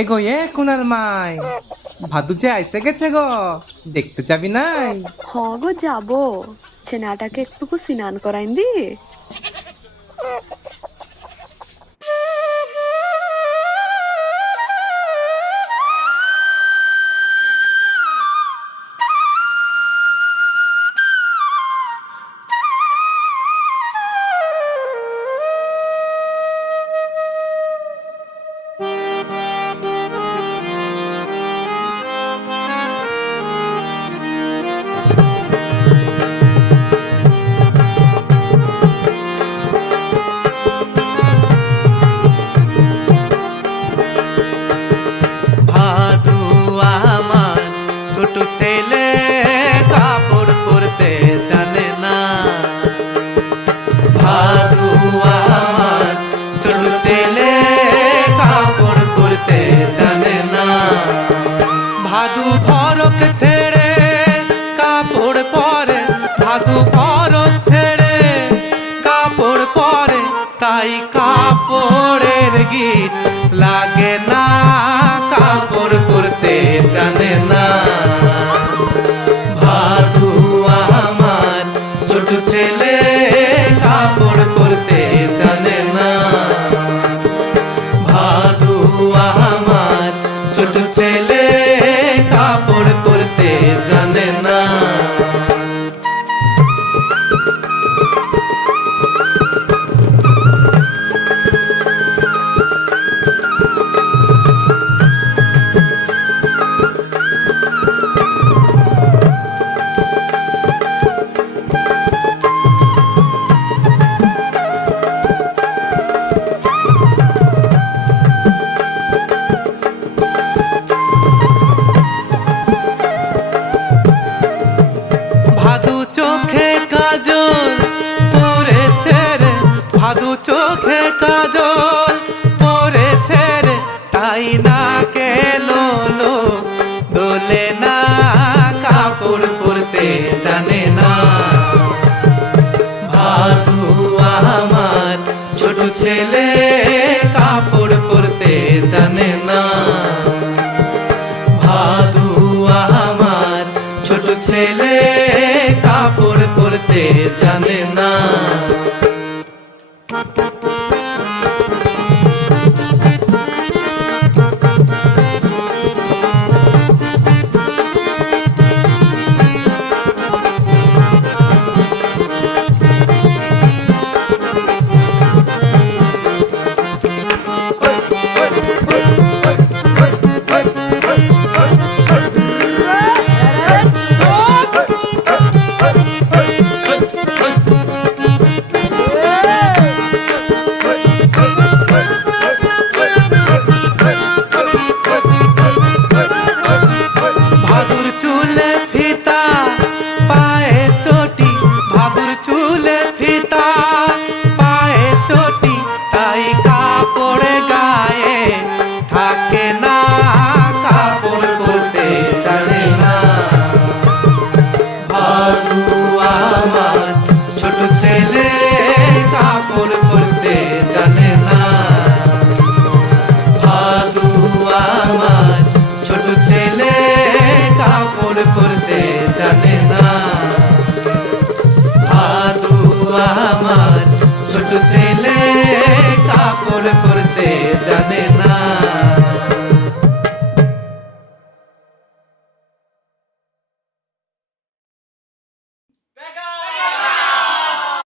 এগো কোনার মাই ভাদু যে আইসে গেছে গো, দেখতে যাবি নাই? হ গো যাবো, ছেনাটাকে একটুকু স্নান করাইন দি। ভাদু আমার ছোট ছেলে কাপড় পরতে জানে না। ভাদু আমার ছোট ছেলে কাপড় পরতে জানে না। ভাদু ফরক ছেড়ে কাপড় পরে, ভাদু ফরক ছেড়ে কাপড় পরে, তাই কাপড়ের গিট লাগে না, কাপড় পরতে জানে না। ভাদু আমার ছোট ছেলে কাপড় পরতে জানে না। ভাদু আমার ছোট ছেলে কাপড় পরতে জানে না। ভাদু চোখে কাজল পরেছে রে, ভাদু চোখে কাজল পরেছে রে, তাই না কেন লো দোলে না, কাপড় পরতে জানে না। ভাদু আমার ছোট ছেলে কাপড় পরতে জানে না। ভাদু আমার ছোট ছেলে কাপড় পরতে জানে না। ভাদুর চুলে ফিতা পায়ে চটি, ভাদুর চুলে ফিতা পায়ে চটি, তাই কাপড়ে গায়ে থাকে না, কাপড় পরতে জানে না। ভাদু আমার ছোট ছেলে কাপড় পরতে জানে না। ভাদু আমার ছোট ছেলে কাপড় পরতে জানে না। ভাদু আমার ছোট ছেলে কাপড়